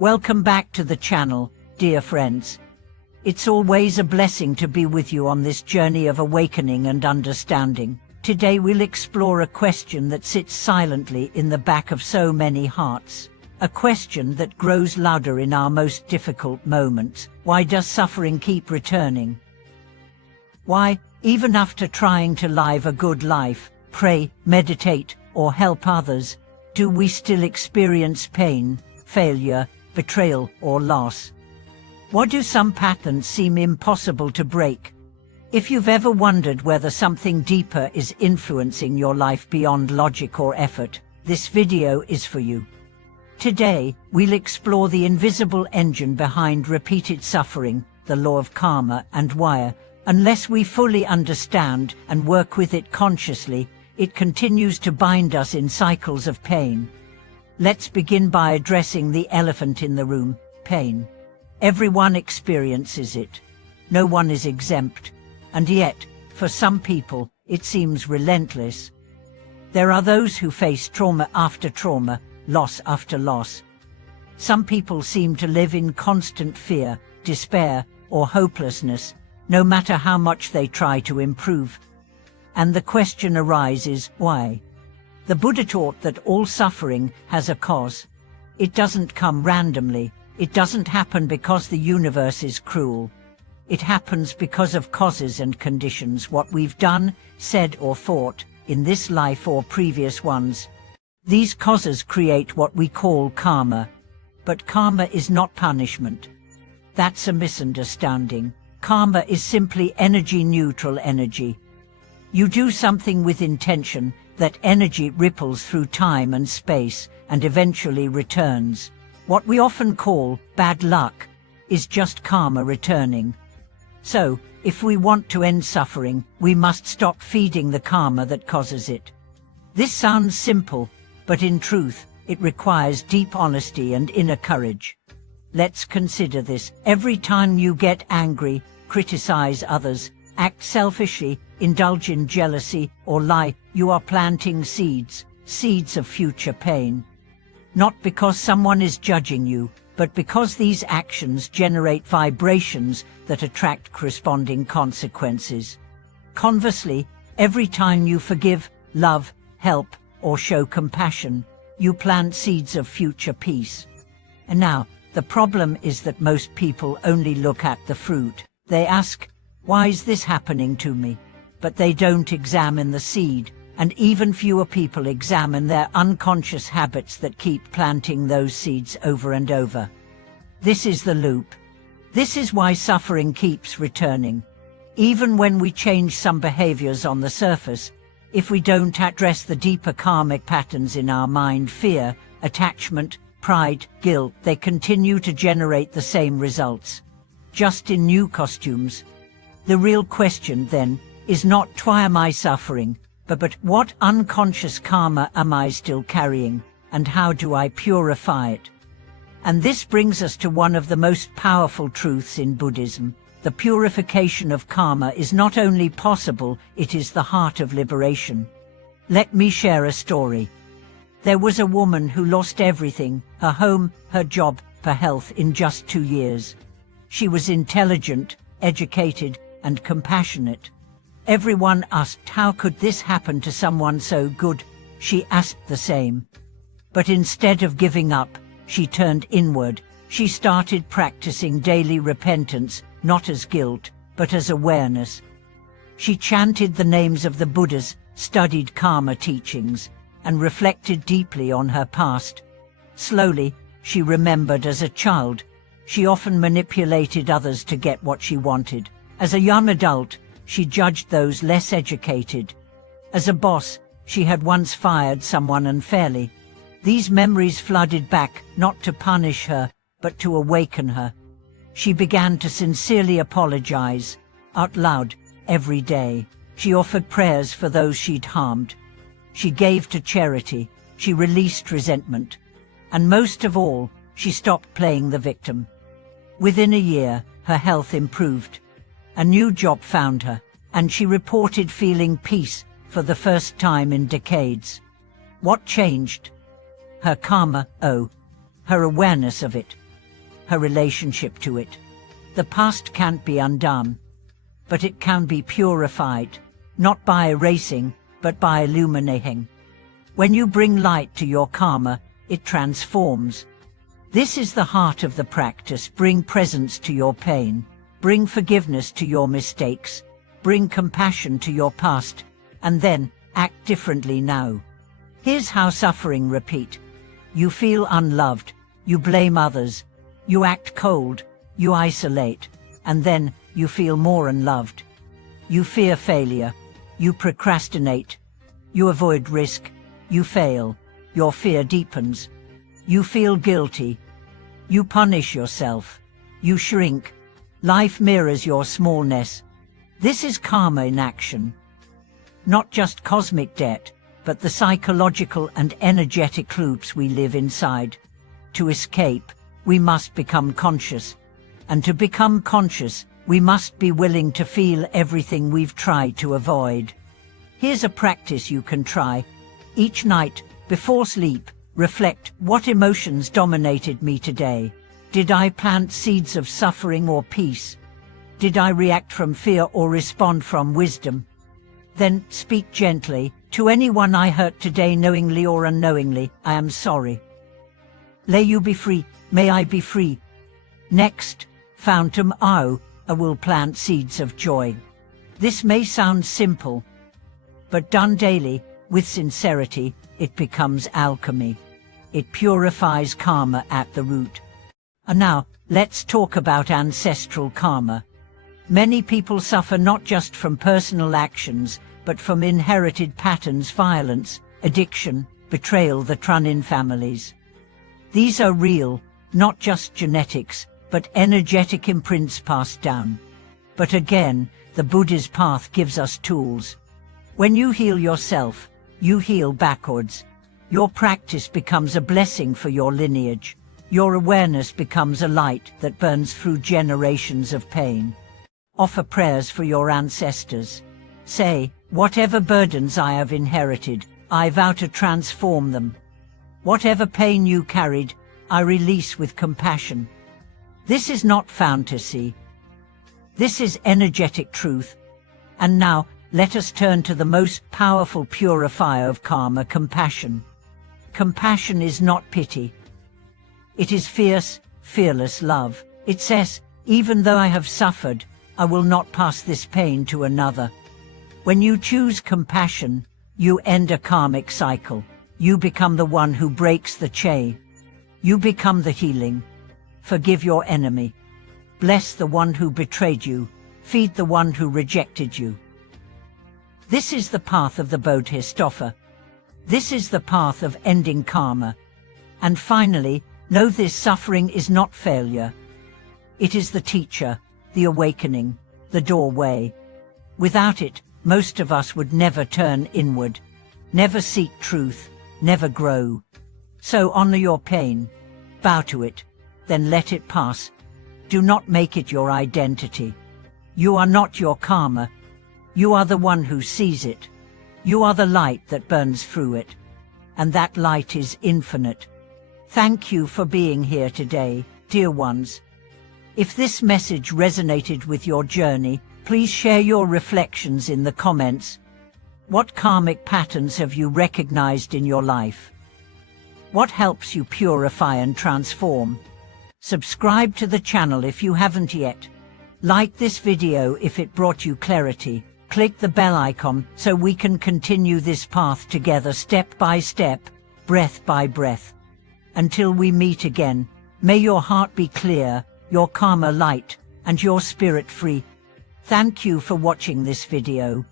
Welcome back to the channel, dear friends. It's always a blessing to be with you on this journey of awakening and understanding. Today we'll explore a question that sits silently in the back of so many hearts. A question that grows louder in our most difficult moments. Why does suffering keep returning? Why, even after trying to live a good life, pray, meditate, or help others, do we still experience pain, failure, betrayal, or loss? Why do some patterns seem impossible to break? If you've ever wondered whether something deeper is influencing your life beyond logic or effort, this video is for you. Today, we'll explore the invisible engine behind repeated suffering, the law of karma, and why, unless we fully understand and work with it consciously, it continues to bind us in cycles of pain. Let's begin by addressing the elephant in the room, pain. Everyone experiences it. No one is exempt. And yet, for some people, it seems relentless. There are those who face trauma after trauma, loss after loss. Some people seem to live in constant fear, despair, or hopelessness, no matter how much they try to improve. And the question arises, why? The Buddha taught that all suffering has a cause. It doesn't come randomly. It doesn't happen because the universe is cruel. It happens because of causes and conditions, what we've done, said, or thought, in this life or previous ones. These causes create what we call karma. But karma is not punishment. That's a misunderstanding. Karma is simply energy-neutral energy. You do something with intention, that energy ripples through time and space, and eventually returns. What we often call bad luck is just karma returning. So, if we want to end suffering, we must stop feeding the karma that causes it. This sounds simple, but in truth, it requires deep honesty and inner courage. Let's consider this. Every time you get angry, criticize others, act selfishly, indulge in jealousy, or lie, you are planting seeds of future pain. Not because someone is judging you, but because these actions generate vibrations that attract corresponding consequences. Conversely, every time you forgive, love, help, or show compassion, you plant seeds of future peace. And now, the problem is that most people only look at the fruit. They ask, why is this happening to me? But they don't examine the seed, and even fewer people examine their unconscious habits that keep planting those seeds over and over. This is the loop. This is why suffering keeps returning. Even when we change some behaviors on the surface, if we don't address the deeper karmic patterns in our mind, fear, attachment, pride, guilt, they continue to generate the same results, just in new costumes. The real question, then, is not why am I suffering, but what unconscious karma am I still carrying, and how do I purify it? And this brings us to one of the most powerful truths in Buddhism. The purification of karma is not only possible, it is the heart of liberation. Let me share a story. There was a woman who lost everything, her home, her job, her health, in just 2 years. She was intelligent, educated, and compassionate. Everyone asked, how could this happen to someone so good? She asked the same. But instead of giving up, she turned inward. She started practicing daily repentance, not as guilt, but as awareness. She chanted the names of the Buddhas, studied karma teachings, and reflected deeply on her past. Slowly, she remembered as a child, she often manipulated others to get what she wanted. As a young adult, she judged those less educated. As a boss, she had once fired someone unfairly. These memories flooded back, not to punish her, but to awaken her. She began to sincerely apologize, out loud, every day. She offered prayers for those she'd harmed. She gave to charity. She released resentment. And most of all, she stopped playing the victim. Within a year, her health improved. A new job found her, and she reported feeling peace for the first time in decades. What changed? Her karma, her awareness of it. her relationship to it. The past can't be undone, but it can be purified, not by erasing, but by illuminating. When you bring light to your karma, it transforms. This is the heart of the practice. Bring presence to your pain, bring forgiveness to your mistakes, bring compassion to your past, and then act differently now. Here's how suffering repeat. You feel unloved, you blame others, you act cold, you isolate, and then you feel more unloved. You fear failure, you procrastinate, you avoid risk, you fail, your fear deepens. You feel guilty, you punish yourself, you shrink. Life mirrors your smallness. This is karma in action. Not just cosmic debt, but the psychological and energetic loops we live inside. To escape, we must become conscious. And to become conscious, we must be willing to feel everything we've tried to avoid. Here's a practice you can try. Each night, before sleep, reflect, what emotions dominated me today? Did I plant seeds of suffering or peace? Did I react from fear or respond from wisdom? Then speak gently, to anyone I hurt today knowingly or unknowingly, I am sorry. May you be free, may I be free. Next, Phantom I will plant seeds of joy. This may sound simple, but done daily, with sincerity, it becomes alchemy. It purifies karma at the root. And now, let's talk about ancestral karma. Many people suffer not just from personal actions, but from inherited patterns, violence, addiction, betrayal that run in families. These are real, not just genetics, but energetic imprints passed down. But again, the Buddha's path gives us tools. When you heal yourself, you heal backwards. Your practice becomes a blessing for your lineage. Your awareness becomes a light that burns through generations of pain. Offer prayers for your ancestors. Say, whatever burdens I have inherited, I vow to transform them. Whatever pain you carried, I release with compassion. This is not fantasy. This is energetic truth. And now, let us turn to the most powerful purifier of karma, compassion. Compassion is not pity. It is fierce, fearless love. It says, even though I have suffered, I will not pass this pain to another. When you choose compassion, you end a karmic cycle. You become the one who breaks the chain. You become the healing. Forgive your enemy. Bless the one who betrayed you. Feed the one who rejected you. This is the path of the Bodhisattva. This is the path of ending karma. And finally, know this: suffering is not failure. It is the teacher, the awakening, the doorway. Without it, most of us would never turn inward, never seek truth, never grow. So honor your pain, bow to it, then let it pass. Do not make it your identity. You are not your karma. You are the one who sees it. You are the light that burns through it. And that light is infinite. Thank you for being here today, dear ones. If this message resonated with your journey, please share your reflections in the comments. What karmic patterns have you recognized in your life? What helps you purify and transform? Subscribe to the channel if you haven't yet. Like this video if it brought you clarity. Click the bell icon so we can continue this path together, step by step, breath by breath. Until we meet again, may your heart be clear, your karma light, and your spirit free. Thank you for watching this video.